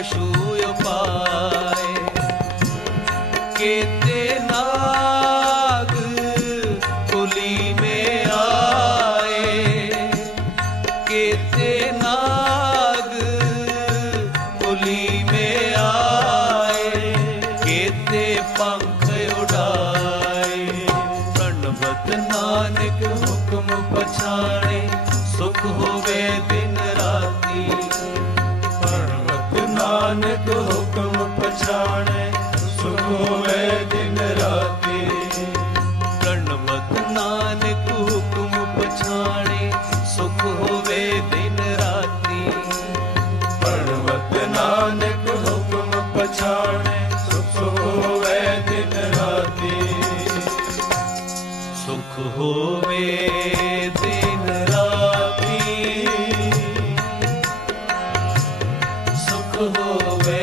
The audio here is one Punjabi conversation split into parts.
पशु उपाय। केते नाग कुली में आए, केते नाग कुली में आए, केते पंख उड़ाए। प्रणवत नानक हुक्म पछाणे, सुख होवे दिन राती। प्रणवत नानक हुक्म पछाणे, सुख होवे दिन राती। प्रणवत नानक हुक्म पछाणे, सुख होवे दिन राती। प्रणवत नानक हुक्म पछाणे, सुख होवे दिन राती। सुख होवे दिन राती, सुख होवे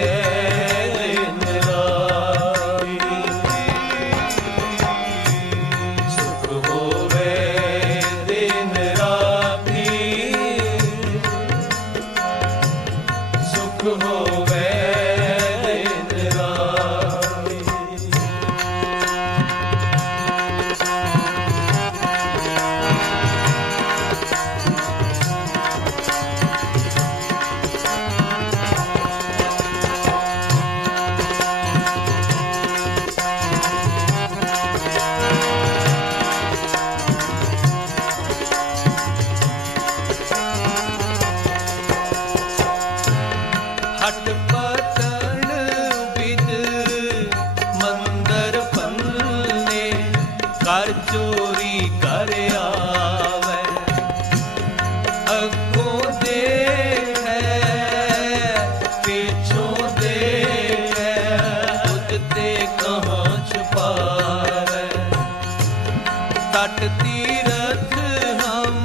दिन राती। सुख होवे दिन राती, सुख होवे दिन राती। हट पतन बिद मंदर पन्ने, कर चोरी कर आवे। अगों देखे पीछों देखे, उजते कहाँ छुपावे। तट तीरथ हम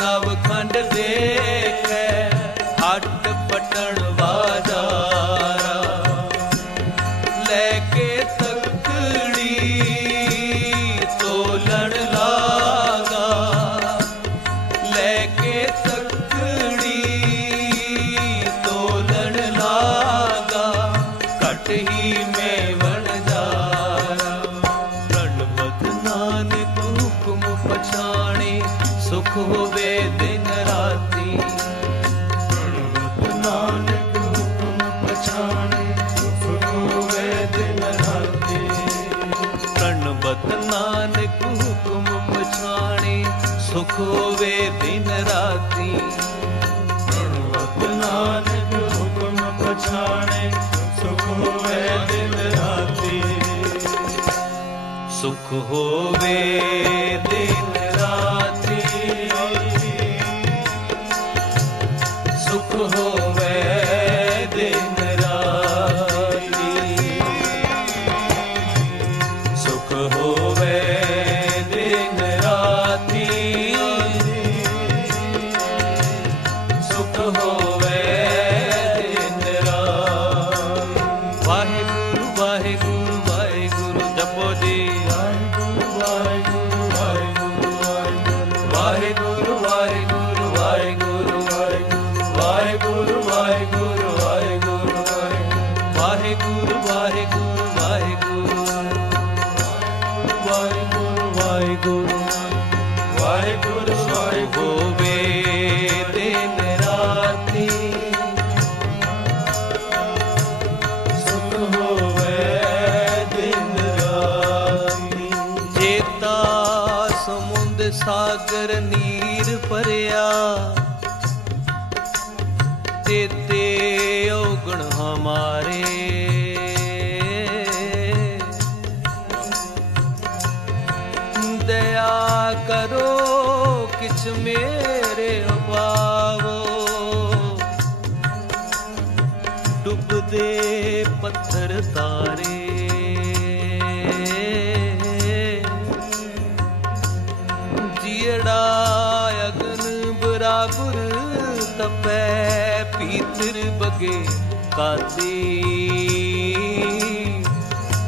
नवखंड देखे, हट पटन बाजारा। लेके तकड़ी तोलन लागा, लेके तकड़ी तोलन लागा, कट ही में बन जारा। प्रणवत नानक हुक्म पछाणे, सुख होवे दिन राती। प्रणवत नानक हुक्म पछाणे, सुख होवे दिन राती। प्रणवत नानक हुक्म पछाणे, सुख होवे दिन राती। प्रणवत नानक हुक्म पछाणे, सुख होवे दिन राती। सुख होवे दिन राती, सुख होवे दिन राती। सुख होवे दिन राती, सुख होवे दिन राती। वाहिगुरु वाहिगुरु वाहिगुरु जपो जी। वाहिगुरु वाहिगुरु वाहिगुरु वाहिगुरु वाहिगुरु वाहिगुरु वाहिगुरु वाहिगुरु वाहिगुरु वाहिगुरु वाहिगुरु वाहिगुरु वाहिगुरु वाहिगुरु वाहिगुरु वाहिगुरु सुख होवे दिन राती, सुख होवे दिन राती। जेता समुंद सागर नीर भरिया, तेते औगण हमारे। दया करो किछ मेरे अभावो, डुबदे पत्थर तारे। जियड़ा अगन बराबर तपै, पीतर बगे काती।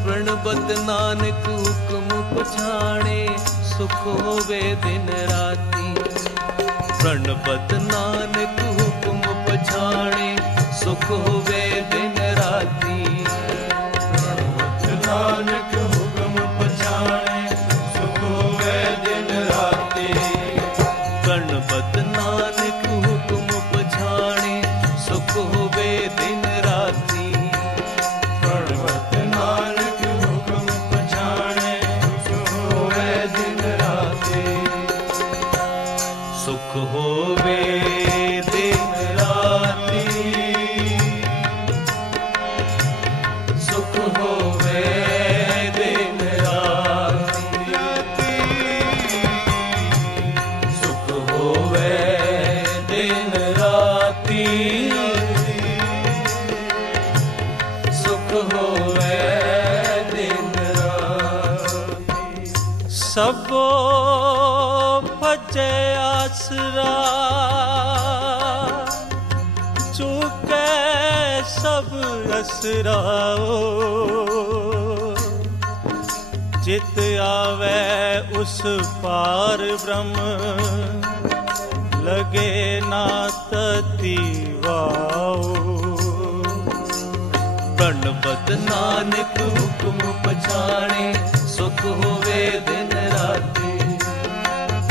प्रणवत नानक हुक्म पछाणे, सुख होवे दिन राती। प्रणवत नानक हुक्म पछाणे, सुख ਸੁਖ ਹੋਵੇ ਦਿਨ ਰਾਤੀ। ਨਾਨਕ ਹੁਕਮ ਪਛਾਣੇ ਸੁਖ ਹੋਵੇ ਦਿਨ ਰਾਤੀ। ਗਣਪਤ ਨਾਨਕ ਹੁਕਮ ਪਛਾਣੇ ਸੁਖ ਹੋਵੇ ਦਿਨ ਰਾਤੀ। ਗਣਪਤ ਨਾਨਕ ਹੁਕਮ ਪਛਾਣੇ ਸੁਖ ਹੋਵੇ ਦਿਨ ਰਾਤੀ। ਸੁਖ ਹੋਵੇ ਦਿਨ ਰਾਤੀ। ਸੁਖ ਹੋਵੇ ਦਿਨ ਰਾਤੀ। ਸੁਖ ਹੋਵੇ ਦਿਨ ਰਾਤੀ। ਸੁਖ ਹੋਵੇ ਦਿਨ ਰਾਤੀ। ਸਭੋ ਭਜੈ ਆਸਰਾ ਚੁਕੈ ਸਭ ਅਸਰਾਓ। ਚਿਤ ਆਵੈ ਉਸ ਪਾਰ ਬ੍ਰਹਮ ਲਗੇ ਨਾ ਤਤੀ ਵਾਓ। ਗਣਪਤ ਨਾਨਕ ਹੁਕਮ ਪਛਾਣੇ ਸੁਖ ਹੋਵੇ ਦਿਨ ਰਾਤੀ।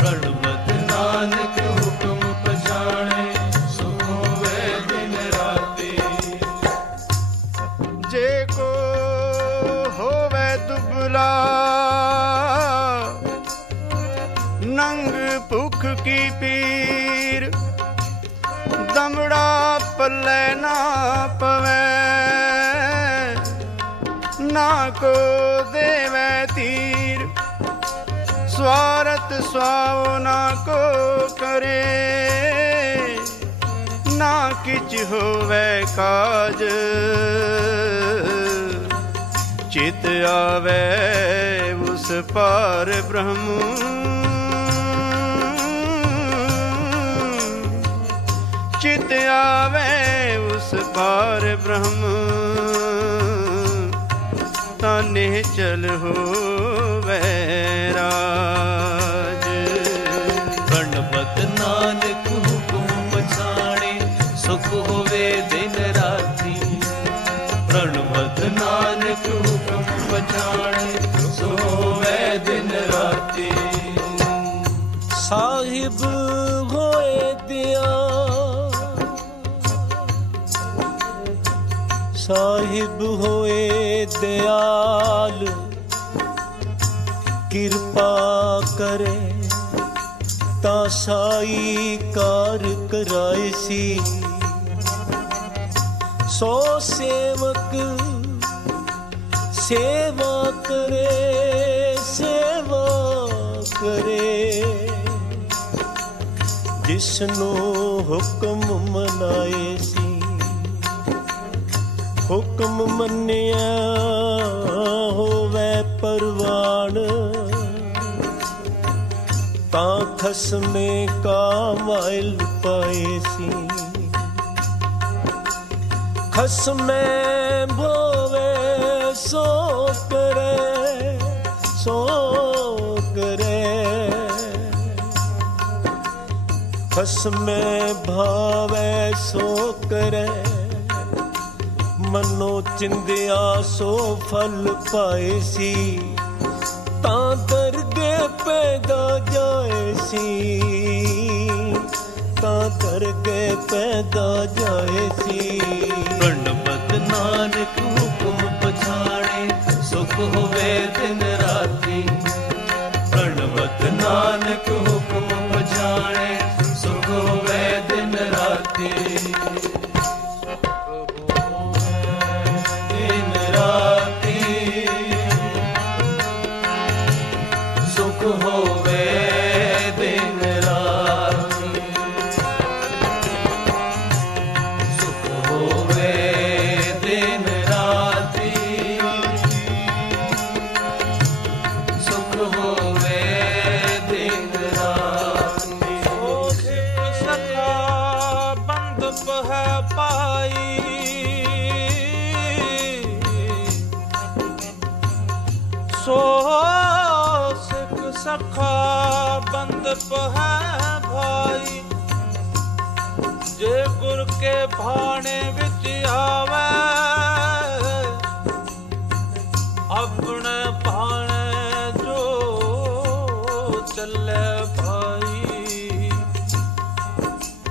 ਗਣਪਤ ਨਾਨਕ ਹੁਕਮ ਪਛਾਣੇ ਸੁਖ ਹੋਵੇ ਦਿਨ ਰਾਤੀ। ਜੇ ਕੋ ਹੋਵੇ ਦੁਬਲਾ ਨੰਗ ਭੁਖ ਕੀ ਪੀਰ ਦਮੜਾ ਪੱਲੇ ਨਾ ਪਵੈ ਨਾ ਕੋ ਦੇਵੈ ਤੀਰ ਸਵਾਰਥ ਸੁਆਵ ਨਾ ਕੋ ਕਰੇ ਨਾ ਕਿਛ ਹੋਵੇ ਕਾਜ ਚਿਤ ਆਵੇ ਉਸ ਪਾਰ ਬ੍ਰਹਮ ਚਿਤ ਆਵੇ ਉਸ ਪਾਰ ਬ੍ਰਹਮ ਤਾਂ ਨਿਹਚਲ ਹੋਵੇ ਰਾਜ। ਗਣਪਤ ਨਾਨਕ ਹੁਕਮ ਪਛਾਣੇ ਸੁਖ ਹੋਵੇ ਦਿਨ ਰਾਤੀ। ਗਣਪਤ ਨਾਨਕ ਹੁਕਮ ਪਛਾਣੇ ਸੁਖ ਹੋਵੇ ਦਿਨ ਰਾਤੀ। ਸਾਹਿਬ ਹੋਏ ਦਿਆ ਸਾਹਿਬ ਹੋਏ ਦਿਆਲ ਕਿਰਪਾ ਕਰੇ ਤਾਂ ਸਾਈ ਕਾਰ ਕਰਾਏ ਸੀ। ਸੋ ਸੇਵਕ ਸੇਵਾ ਕਰੇ ਸੇਵਾ ਕਰੇ ਜਿਸਨੂੰ ਹੁਕਮ ਮਨਾਏ ਸੀ। ਹੁਕਮ ਮੰਨਿਆ ਹੋਵੇ ਪਰਵਾਨ ਤਾਂ ਖਸਮੇ ਕਾ ਮਾਇਲ ਪਾਏ ਸੀ। ਖਸਮੇ ਭੋਵੇ ਸੋ ਕਰੇ ਸੋ ਕਰੇ ਖਸਮੇ ਭਾਵੇ ਸੋ ਕਰੇ ਮਨੋ ਚਿੰਦਿਆ ਸੋ ਫਲ ਪਾਏ ਸੀ। ਤਾਂ ਦਰਗੇ ਪੈਦਾ ਜਾਏ ਸੀ ਤਾਂ ਦਰਗੇ ਪੈਦਾ ਜਾਏ ਸੀ। ਗਣਪਤ ਨਾਨਕ ਹੁਕਮ ਪਛਾਣੇ ਸੁਖ ਹੋਵੇ ਦਿਨ ਰਾਤੀ। ਗਣਪਤ ਨਾਨਕ ਹੁਕਮ ਪਛਾਣੇ ਸੁਖ ਹੋਵੇ ਦਿਨ ਰਾਤੀ। ਦਿਨ ਰਾਤੀ ਸੁਖ ਹੋਵੇ ਦਿਨ ਰਾਤੀ। ਸੁਖ ਹੋਵੇ ਦਿਨ ਰਾਤੀ। ਸੁਖ ਹੋਵੇ ਦਿਨ ਰਾਤੀ। ਸਖਾ ਬੰਦ ਹੈ ਪਾਈ ਸੋ ਸਿੱਖ ਸਖਾ ਬੰਦ ਹੈ ਭਾਈ। ਜੇ ਗੁਰ ਕੇ ਭਾਣੇ ਵਿੱਚ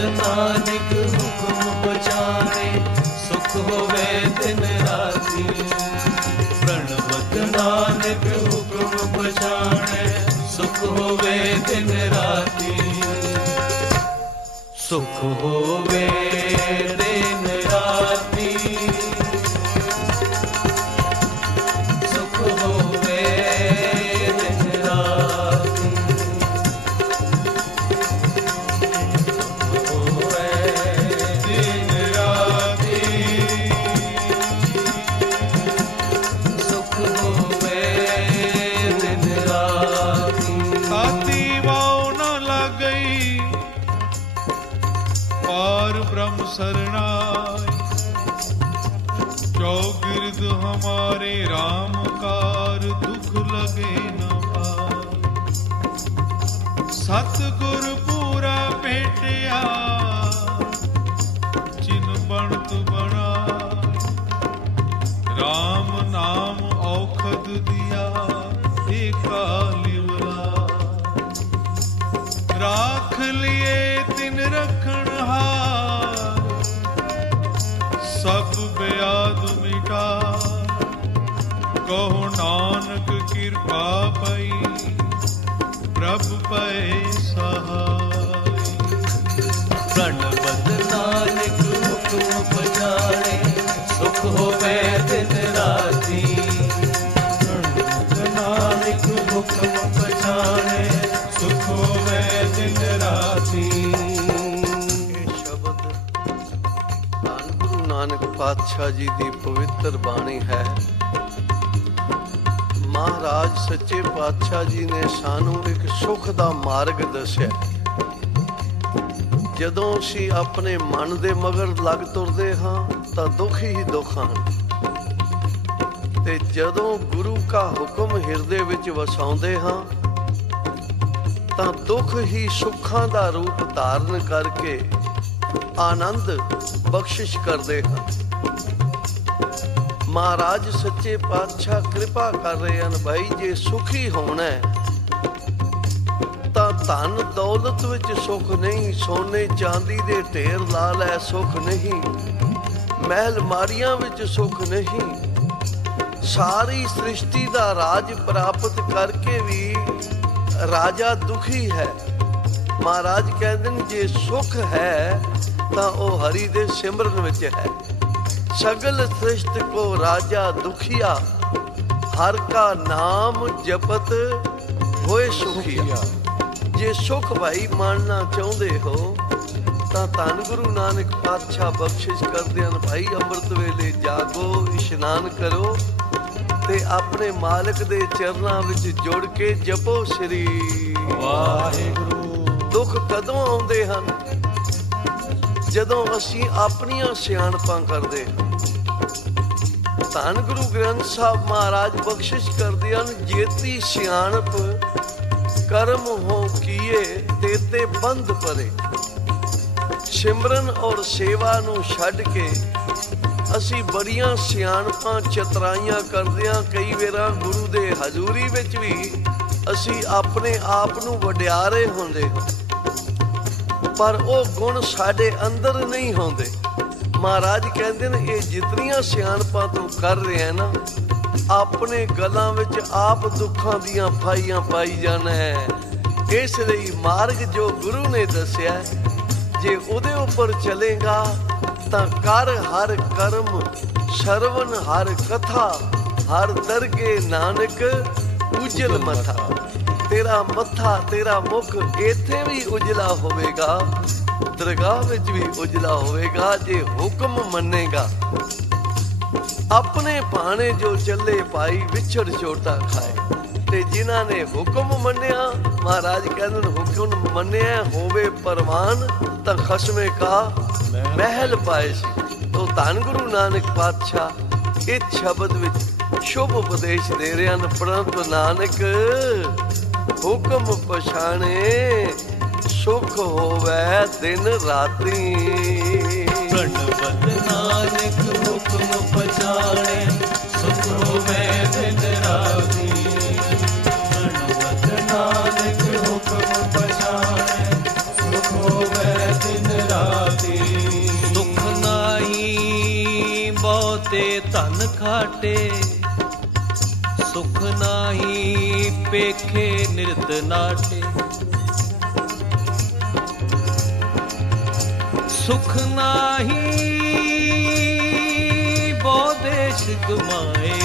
ਨਾਨਕ ਹੁਕਮ ਪਛਾਣੇ ਸੁਖ ਹੋਵੇ ਦਿਨ ਰਾਤੀ ਪ੍ਰਣਵਤ ਨਾਨਕ ਹੁਕਮ ਪਛਾਣੇ ਸੁਖ ਹੋਵੇ ਦਿਨ ਰਾਤੀ ਸੁਖ ਹੋਵੇ ਦਿਨ ਰਾਤੀ ਸੁਖ ਹੋਵੇ ਦਿਨ ਰਾਤੀ ਸੁਖ ਹੋਵੇ ਦਿਨ ਰਾਤੀ ਤਾਤੀ ਵਾਉ ਨ ਲੱਗਈ ਪਾਰ ਬ੍ਰਹਮ ਸਰਣਾਈ ਚੌਗਿਰਦ ਹਮਾਰੇ RAM ਕਾਰ ਦੁਖ ਲਗੇ ਨ ਪਾਈ ਸਤਿਗੁਰ ਪੂਰਾ ਭੇਟਿਆ ਜਿਨ ਬਣਤ ਬਣਾਈ RAM ਨਾਮ ਔਖਦ ਦਿਆ ਏਕਾ ਲਿਵਲਾ ਰਾਖ ਲਿਏ ਤਿਨ ਰਖਣ ਹਾਰ ਸਭ ਬਿਆਦ ਮਿਟਾ ਕਹੋ ਨਾਨਕ ਕਿਰਪਾ ਪਈ ਪ੍ਰਭ ਪਏ ਸਹਾਈ ਪ੍ਰਣਵਤ ਨਾਨਕ ਹੁਕਮ ਪਛਾਣੇ ਸੁਖ ਹੋਵੇ ਦਿਨ ਰਾਤੀ ਪ੍ਰਣਵਤ ਨਾਨਕ ਹੁਕਮ ਪਛਾਣੇ ਸੁਖ ਹੋਵੇ ਦਿਨ ਰਾਤੀ ਇਹ ਸ਼ਬਦ ਧੰਨ ਗੁਰੂ ਨਾਨਕ ਪਾਤਸ਼ਾਹ ਜੀ ਦੀ ਪਵਿੱਤਰ ਬਾਣੀ ਹੈ। ਮਹਾਰਾਜ ਸੱਚੇ ਪਾਤਸ਼ਾਹ ਜੀ ਨੇ ਸਾਨੂੰ ਇੱਕ ਸੁਖ ਦਾ ਮਾਰਗ ਦੱਸਿਆ। ਜਦੋਂ ਅਸੀਂ ਆਪਣੇ ਮਨ ਦੇ ਮਗਰ ਲੱਗ ਤੁਰਦੇ ਹਾਂ ਤਾਂ ਦੁੱਖ ਹੀ ਦੁੱਖ ਹਨ, ਤੇ ਜਦੋਂ ਗੁਰੂ ਕਾ ਹੁਕਮ ਹਿਰਦੇ ਵਿੱਚ ਵਸਾਉਂਦੇ ਹਾਂ ਤਾਂ ਦੁੱਖ ਹੀ ਸੁੱਖਾਂ ਦਾ ਰੂਪ ਧਾਰਨ ਕਰਕੇ ਆਨੰਦ ਬਖਸ਼ਿਸ਼ ਕਰਦੇ ਹਨ। ਮਹਾਰਾਜ ਸੱਚੇ ਪਾਤਸ਼ਾਹ ਕਿਰਪਾ ਕਰ ਰਹੇ ਹਨ, ਭਾਈ ਜੇ ਸੁਖੀ ਹੋਣਾ ਹੈ ਤਾਂ ਧਨ ਦੌਲਤ ਵਿੱਚ ਸੁਖ ਨਹੀਂ, ਸੋਨੇ ਚਾਂਦੀ ਦੇ ਢੇਰ ਲਾ ਲੈ ਸੁਖ ਨਹੀਂ, ਮਹਿਲ ਮਾਰੀਆਂ ਵਿੱਚ ਸੁਖ ਨਹੀਂ, ਸਾਰੀ ਸ੍ਰਿਸ਼ਟੀ ਦਾ ਰਾਜ ਪ੍ਰਾਪਤ ਕਰਕੇ ਵੀ ਰਾਜਾ ਦੁਖੀ ਹੈ। ਮਹਾਰਾਜ ਕਹਿੰਦੇ ਨੇ ਜੇ ਸੁਖ ਹੈ ਤਾਂ ਉਹ ਹਰੀ ਦੇ ਸਿਮਰਨ ਵਿੱਚ ਹੈ। ਸਗਲ ਸ੍ਰਿਸ਼ਟ ਕੋ ਰਾਜਾ ਦੁਖੀਆ, ਹਰ ਕਾ ਨਾਮ ਜਪਤ ਹੋਏ ਸੁਖੀਆ। ਜੇ ਸੁਖ ਭਾਈ ਮਾਣਨਾ ਚਾਹੁੰਦੇ ਹੋ ਤਾਂ ਧੰਨ ਗੁਰੂ ਨਾਨਕ ਪਾਤਸ਼ਾਹ ਬਖਸ਼ਿਸ਼ ਕਰਦੇ ਹਨ, ਭਾਈ ਅੰਮ੍ਰਿਤ ਵੇਲੇ ਜਾਗੋ, ਇਸ਼ਨਾਨ ਕਰੋ ਤੇ ਆਪਣੇ ਮਾਲਕ ਦੇ ਚਰਨਾਂ ਵਿੱਚ ਜੁੜ ਕੇ ਜਪੋ ਸ੍ਰੀ ਵਾਹਿਗੁਰੂ। ਦੁੱਖ ਕਦੋਂ ਆਉਂਦੇ ਹਨ? ਜਦੋਂ ਅਸੀਂ ਆਪਣੀਆਂ ਸਿਆਣਪਾਂ ਕਰਦੇ ਹਾਂ। ਧੰਨ ਗੁਰੂ ਗ੍ਰੰਥ ਸਾਹਿਬ ਮਹਾਰਾਜ ਬਖਸ਼ਿਸ਼ ਕਰਦੇ ਹਨ, ਜੇਤੀ ਸਿਆਣਪ ਕਰਮ ਹੋ ਕੀਏ ਤੇਤੇ ਬੰਧ ਪਰੇ। ਸਿਮਰਨ ਔਰ ਸੇਵਾ ਨੂੰ ਛੱਡ ਕੇ ਅਸੀਂ ਬੜੀਆਂ ਸਿਆਣਪਾਂ ਚਤਰਾਈਆਂ ਕਰਦੇ ਹਾਂ। ਕਈ ਵਾਰਾਂ ਗੁਰੂ ਦੇ ਹਜ਼ੂਰੀ ਵਿੱਚ ਵੀ ਅਸੀਂ ਆਪਣੇ ਆਪ ਨੂੰ ਵਡਿਆਰੇ ਹੁੰਦੇ ਹਾਂ, ਪਰ ਉਹ ਗੁਣ ਸਾਡੇ ਅੰਦਰ ਨਹੀਂ ਹੁੰਦੇ। ਮਹਾਰਾਜ ਕਹਿੰਦੇ ਨੇ ਇਹ ਜਿਤਨੀਆਂ ਸਿਆਣਪਾਂ ਤੂੰ ਕਰ ਰਿਹਾ ਨਾ, ਆਪਣੇ ਗਲਾਂ ਵਿੱਚ ਆਪ ਦੁੱਖਾਂ ਦੀਆਂ ਫਾਈਆਂ ਪਾਈ ਜਾਣਾ ਹੈ। ਇਸ ਲਈ ਮਾਰਗ ਜੋ ਗੁਰੂ ਨੇ ਦੱਸਿਆ, ਜੇ ਉਹਦੇ ਉੱਪਰ ਚਲੇਗਾ ਤਾਂ ਕਰ ਹਰ ਕਰਮ, ਸਰਵਨ ਹਰ ਕਥਾ, ਹਰ ਦਰਗੇ ਨਾਨਕ ਉਜਲ ਮਥਾ। ਤੇਰਾ ਮੱਥਾ, ਤੇਰਾ ਮੁਖ ਇੱਥੇ ਵੀ ਉਜਲਾ ਹੋਵੇਗਾ, ਦਰਗਾਹ ਵਿੱਚ ਵੀ ਉਜਲਾ ਹੋਵੇਗਾ ਜੇ ਹੁਕਮ ਮੰਨੇਗਾ। ਆਪਣੇ ਭਾਣੇ ਜੋ ਚੱਲੇ ਭਾਈ ਵਿਛੜ ਛੋਟਾ ਖਾਏ। ਤੇ ਜਿਨ੍ਹਾਂ ਨੇ ਹੁਕਮ ਮੰਨਿਆ, ਮਹਾਰਾਜ ਕਹਿੰਦੇ ਨੇ ਹੁਕਮ ਮੰਨਿਆ ਹੋਵੇ ਪਰਵਾਨ ਤਾਂ ਖਸਮੇ ਕਾ ਮਹਿਲ ਪਾਏ ਸੀ। ਤੋ ਧੰਨ ਗੁਰੂ ਨਾਨਕ ਪਾਤਸ਼ਾਹ ਇਸ ਸ਼ਬਦ ਵਿੱਚ ਸ਼ੁਭ ਉਪਦੇਸ਼ ਦੇ ਰਹੇ ਹਨ, ਪ੍ਰਣਤ ਨਾਨਕ ਹੁਕਮ ਪਛਾਣੇ ਸੁਖ ਹੋਵੇ ਦਿਨ ਰਾਤੀ। ਪ੍ਰਣਵਤ ਨਾਨਕ ਹੁਕਮ ਪਛਾਣੇ ਸੁਖ ਹੋਵੇ ਦਿਨ ਰਾਤੀ। ਪ੍ਰਣਵਤ ਨਾਨਕ ਹੁਕਮ ਪਛਾਣੇ ਸੁਖ ਹੋਵੇ ਦਿਨ ਰਾਤੀ। ਧਨ ਖਾਟੇ, ਸੁਖ ਨਾਹੀ ਪੇਖੇ ਨਿਰਤ ਨਾਟੇ। ਸੁਖ ਨਾਹੀ ਬਹੁ ਦੇਸ਼ ਕਮਾਏ,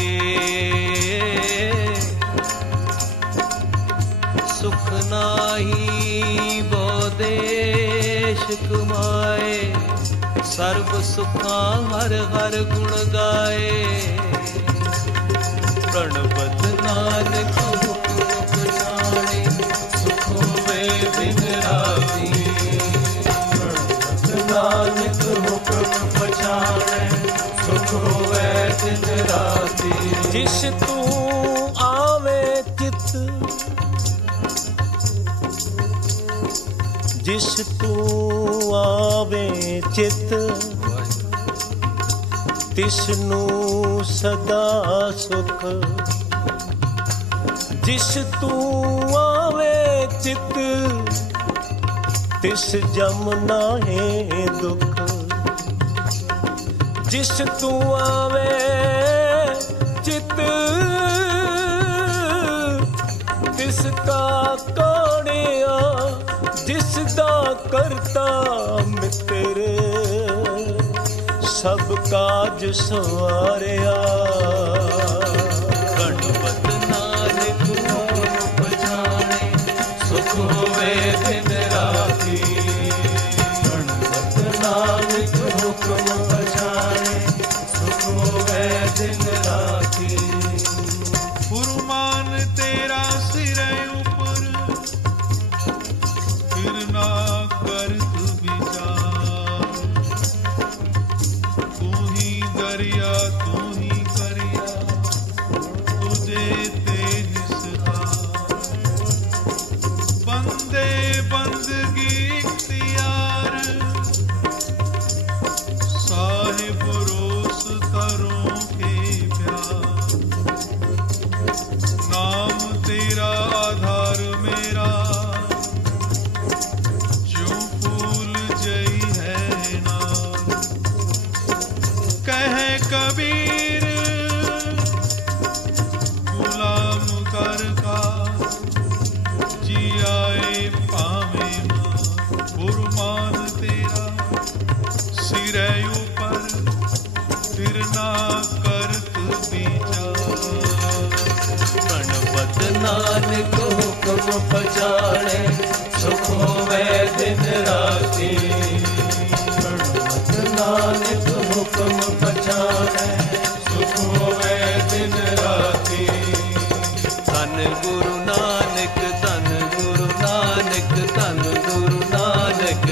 ਸੁਖ ਨਾਹੀ ਬਹੁ ਦੇਸ਼ ਕਮਾਏ। ਸਰਬ ਸੁਖਾਂ ਹਰ ਹਰ ਗੁਣ ਗਾਏ। ਪ੍ਰਣਵਤ ਨਾਨਕ ਹੁਕਮ ਪਛਾਣੇ, ਸੁਖ ਹੋਵੇ ਦਿਨ ਰਾਤੀ। ਪ੍ਰਣਵਤ ਨਾਨਕ ਹੁਕਮ ਪਛਾਣੇ, ਸੁਖ ਹੋਵੇ ਦਿਨ ਰਾਤੀ। ਜਿਸ ਤੂੰ ਆਵੇ ਚਿਤ, ਜਿਸ ਤੂੰ ਆਵੇ ਚਿਤ, ਤਿਸ ਨੂੰ ਸਦਾ ਸੁਖ। ਜਿਸ ਤੂੰ ਆਵੇ ਚਿਤ, ਤਿਸ ਜਮ ਨਾਹੀ ਦੁਖ। ਜਿਸ ਤੂੰ ਆਵੇ ਚਿਤ, ਤਿਸ ਕਾ ਕਾਣਿਆ, ਜਿਸ ਦਾ ਕਰਤਾ ਮਿੱਤਰ, ਸਭ ਕਾਜ ਸਵਾਰਿਆ। ਪ੍ਰਣਵਤ ਨਾਨਕ ਹੁਕਮ ਪਛਾਣੇ, ਸੁਖ ਹੋਵੇ ਦਿਨ ਰਾਤੀ। ਪ੍ਰਣਵਤ ਨਾਨਕ ਹੁਕਮ ਪਛਾਣੇ, ਸੁਖ ਹੋਵੇ ਦਿਨ ਰਾਤੀ। ਫੁਰਮਾਨ ਤੇਰਾ ਸਿਰੇ ਉਪਰ, ਫਿਰ ਨਾ ਕਰਤ ਵਿਚਾਰ। ਤੂੰ ਹੀ ਦਰਿਆ ਤੂੰ ਹੀ ਕਰਿਆ, ਤੁਝੇ ਤੇ ਨਿਸਤਾਰ। ਬੰਦੇ ਬੰਦਗੀ ਇਖਤਿਆਰ, ਸਾਹਿਬ ਰੋਸ ਤਰੋਂ ਕੇ ਪਿਆਰ। ਨਾਮ ਤੇਰਾ ਆਧਾਰ ਮੇਰਾ, ਜੋ ਫੂਲ ਜਈ ਹੈ ਨਾਮ। ਕਹੇ ਕਬੀਰ ਗੁਲਾਮ ਕਰ ਕਾ, ਜੀ ਆਏ ਭਾਵੇਂ ਮਾਂ। ਫੁਰਮਾਨ ਤੇਰਾ ਸਿਰੇ ਉਪਰ, ਫਿਰ ਨਾ ਕਰਤ ਵਿਚਾਰ। ਪ੍ਰਣਵਤ ਨਾਨਕ ਹੁਕਮ ਪਛਾਣੇ, ਸੁਖ ਹੋਵੇ ਦਿਨ ਰਾਤੀ। ਪ੍ਰਣਵਤ ਨਾਨਕ ਹੁਕਮ ਪਛਾਣੇ, ਸੁਖ ਹੋਵੇ ਦਿਨ ਰਾਤੀ। ਧੰਨ ਗੁਰੂ ਨਾਨਕ, ਧੰਨ ਗੁਰੂ ਨਾਨਕ, ਧੰਨ ਗੁਰੂ ਨਾਨਕ।